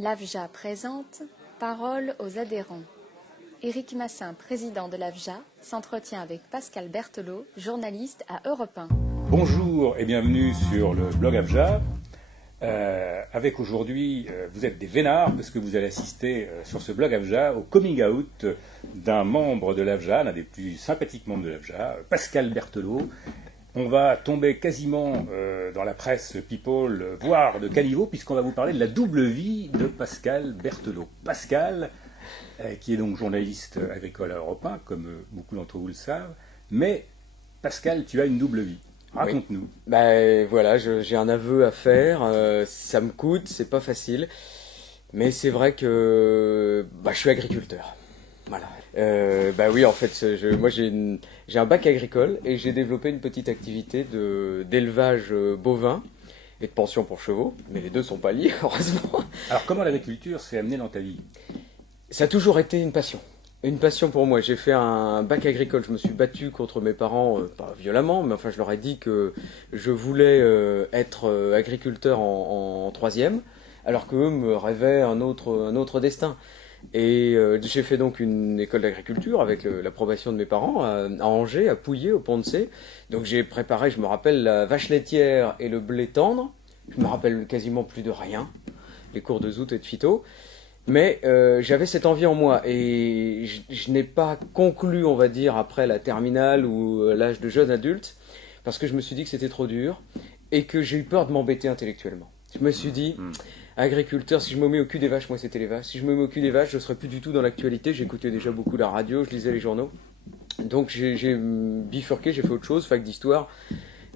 L'AVJA présente Parole aux adhérents. Éric Massin, président de l'AVJA, s'entretient avec Pascal Berthelot, journaliste à Europe 1. Bonjour et bienvenue sur le blog AVJA. Avec aujourd'hui, vous êtes des vénards parce que vous allez assister sur ce blog AVJA au coming out d'un membre de l'AVJA, l'un des plus sympathiques membres de l'AVJA, Pascal Berthelot. On va tomber quasiment dans la presse People, voire de caniveau, puisqu'on va vous parler de la double vie de Pascal Berthelot. Pascal, qui est donc journaliste agricole à Europe 1, comme beaucoup d'entre vous le savent, mais Pascal, tu as une double vie. Raconte-nous. Oui. Voilà, j'ai un aveu à faire, ça me coûte, c'est pas facile, mais c'est vrai que je suis agriculteur. Voilà. Oui, en fait, moi j'ai un bac agricole et j'ai développé une petite activité d'élevage bovin et de pension pour chevaux, mais les deux sont pas liés, heureusement. Alors comment l'agriculture s'est amenée dans ta vie? Ça a toujours été une passion. Une passion pour moi. J'ai fait un bac agricole. Je me suis battu contre mes parents, pas violemment, mais enfin je leur ai dit que je voulais être agriculteur en troisième, alors qu'eux me rêvaient un autre destin. Et j'ai fait donc une école d'agriculture avec l'approbation de mes parents à Angers, à Pouillé, au Pont de Cé. Donc j'ai préparé, je me rappelle, la vache laitière et le blé tendre. Je me rappelle quasiment plus de rien, les cours de zoot et de phyto. Mais j'avais cette envie en moi et je n'ai pas conclu, on va dire, après la terminale ou l'âge de jeune adulte, parce que je me suis dit que c'était trop dur et que j'ai eu peur de m'embêter intellectuellement. Je me suis dit, agriculteur, si je me mets au cul des vaches, moi c'était les vaches, si je me mets au cul des vaches, je serais plus du tout dans l'actualité, j'écoutais déjà beaucoup la radio, je lisais les journaux. Donc j'ai bifurqué, j'ai fait autre chose, fac d'histoire.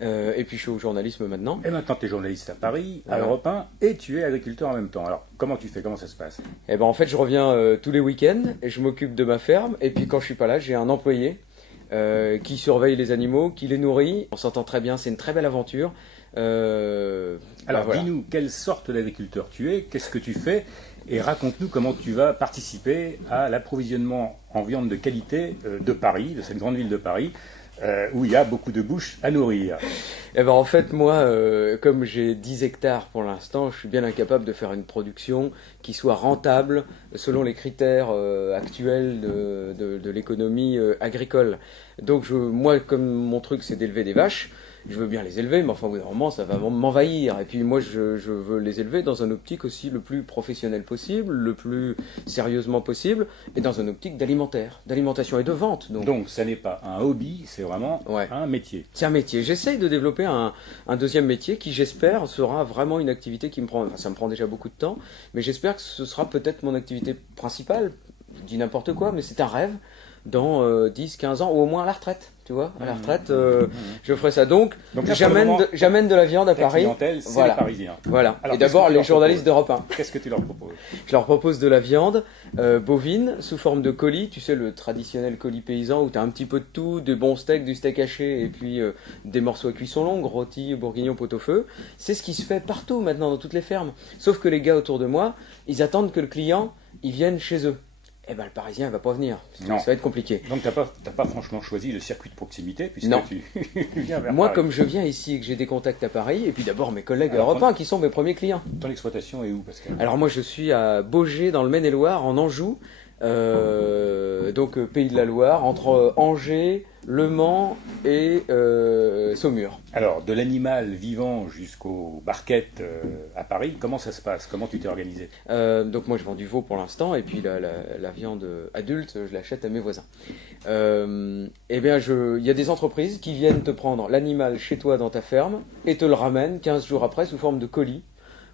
Et puis je suis au journalisme maintenant. Et maintenant tu es journaliste à Paris, à Europe 1, et tu es agriculteur en même temps. Alors comment tu fais, comment ça se passe? En fait je reviens tous les week-ends et je m'occupe de ma ferme. Et puis quand je suis pas là, j'ai un employé qui surveille les animaux, qui les nourrit. On s'entend très bien, c'est une très belle aventure. Alors voilà. Dis-nous quelle sorte d'agriculteur tu es, qu'est-ce que tu fais, et raconte-nous comment tu vas participer à l'approvisionnement en viande de qualité de Paris, de cette grande ville de Paris, où il y a beaucoup de bouches à nourrir. En fait, moi, comme j'ai 10 hectares pour l'instant, je suis bien incapable de faire une production qui soit rentable selon les critères actuels de l'économie agricole. Donc moi, comme mon truc c'est d'élever des vaches, je veux bien les élever, mais enfin, au bout d'un moment, ça va m'envahir. Et puis moi, je veux les élever dans un optique aussi le plus professionnel possible, le plus sérieusement possible, et dans un optique d'alimentation et de vente. Donc ça n'est pas un hobby, c'est vraiment un métier. C'est un métier. J'essaye de développer un deuxième métier qui, j'espère, sera vraiment une activité qui me prend... Enfin, ça me prend déjà beaucoup de temps, mais j'espère que ce sera peut-être mon activité principale. Je dis n'importe quoi, mais c'est un rêve. Dans 10, 15 ans, ou au moins à la retraite, tu vois, à la retraite, je ferai ça. Donc j'amène de la viande à Paris. C'est les Parisiens. Voilà. Alors, et d'abord, les journalistes d'Europe 1. Qu'est-ce que tu leur proposes? Je leur propose de la viande bovine, sous forme de colis, tu sais, le traditionnel colis paysan, où tu as un petit peu de tout, des bons steaks, du steak haché, et puis des morceaux à cuisson longue, rôtis, bourguignons, pot-au-feu. C'est ce qui se fait partout maintenant, dans toutes les fermes. Sauf que les gars autour de moi, ils attendent que le client, il vienne chez eux. Le Parisien ne va pas venir, ça va être compliqué. Donc tu n'as pas franchement choisi le circuit de proximité, puisque non. Tu viens vers moi, Paris. Comme je viens ici et que j'ai des contacts à Paris, et puis d'abord mes collègues européens qui sont mes premiers clients. Ton exploitation est où, Pascal? Alors moi je suis à Baugé, dans le Maine-et-Loire, en Anjou, donc Pays de la Loire, entre Angers, Le Mans et Saumur. Alors, de l'animal vivant jusqu'aux barquettes à Paris, comment ça se passe? Comment tu t'es organisé? Donc moi je vends du veau pour l'instant, et puis la viande adulte, je l'achète à mes voisins. Il y a des entreprises qui viennent te prendre l'animal chez toi dans ta ferme et te le ramènent 15 jours après sous forme de colis,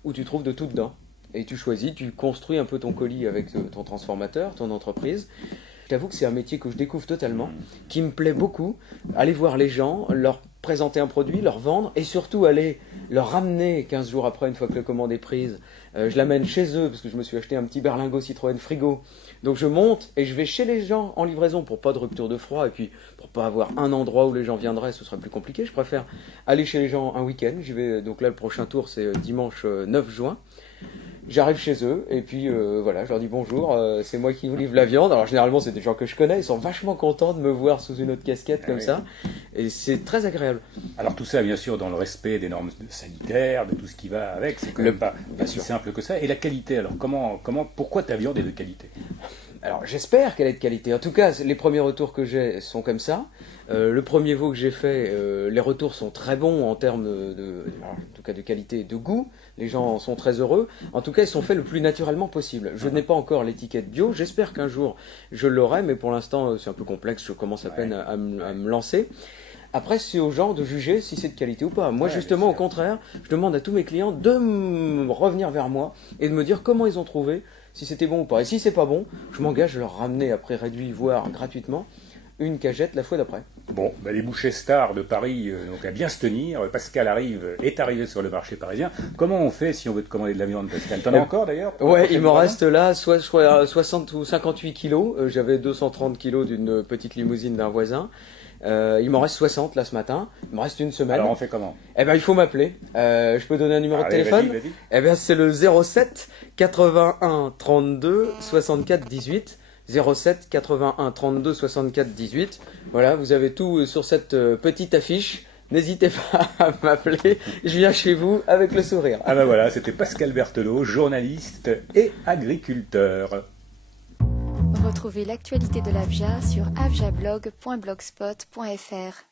où tu trouves de tout dedans. Et tu choisis, tu construis un peu ton colis avec ton transformateur, ton entreprise. Je t'avoue que c'est un métier que je découvre totalement, qui me plaît beaucoup. Aller voir les gens, leur présenter un produit, leur vendre, et surtout aller leur ramener 15 jours après, une fois que la commande est prise. Je l'amène chez eux, parce que je me suis acheté un petit berlingot Citroën frigo. Donc je monte et je vais chez les gens en livraison pour pas de rupture de froid, et puis pour pas avoir un endroit où les gens viendraient, ce serait plus compliqué. Je préfère aller chez les gens un week-end. J'y vais, donc là le prochain tour c'est dimanche 9 juin. J'arrive chez eux et puis voilà, je leur dis bonjour, c'est moi qui vous livre la viande. Alors généralement c'est des gens que je connais, ils sont vachement contents de me voir sous une autre casquette comme ça et c'est très agréable. Alors tout ça bien sûr dans le respect des normes sanitaires, de tout ce qui va avec, c'est quand même pas si simple que ça. Et la qualité, alors pourquoi ta viande est de qualité? Alors j'espère qu'elle est de qualité. En tout cas, les premiers retours que j'ai sont comme ça. Le premier veau que j'ai fait, les retours sont très bons en termes en tout cas de qualité et de goût. Les gens sont très heureux. En tout cas, ils sont faits le plus naturellement possible. Je n'ai pas encore l'étiquette bio. J'espère qu'un jour je l'aurai, mais pour l'instant c'est un peu complexe. Je commence à peine à me lancer. Après, c'est aux gens de juger si c'est de qualité ou pas. Moi, justement, au contraire, je demande à tous mes clients de revenir vers moi et de me dire comment ils ont trouvé, si c'était bon ou pas. Et si c'est pas bon, je m'engage à leur ramener après réduit, voire gratuitement, une cagette la fois d'après. Bon, les bouchers stars de Paris donc à bien se tenir. Pascal est arrivé sur le marché parisien. Comment on fait si on veut te commander de la viande, Pascal? T'en as encore d'ailleurs? Ouais, il m'en reste là 60 ou 58 kilos. J'avais 230 kilos d'une petite limousine d'un voisin. Il m'en reste 60 là ce matin. Il me reste une semaine. Alors on fait comment? Eh ben il faut m'appeler. Je peux donner un numéro de téléphone? Vas-y. Eh bien c'est le 07 81 32 64 18. 07 81 32 64 18. Voilà, vous avez tout sur cette petite affiche. N'hésitez pas à m'appeler. Je viens chez vous avec le sourire. Ah ben voilà, c'était Pascal Berthelot, journaliste et agriculteur. Retrouvez l'actualité de l'AVJA sur avjablog.blogspot.fr.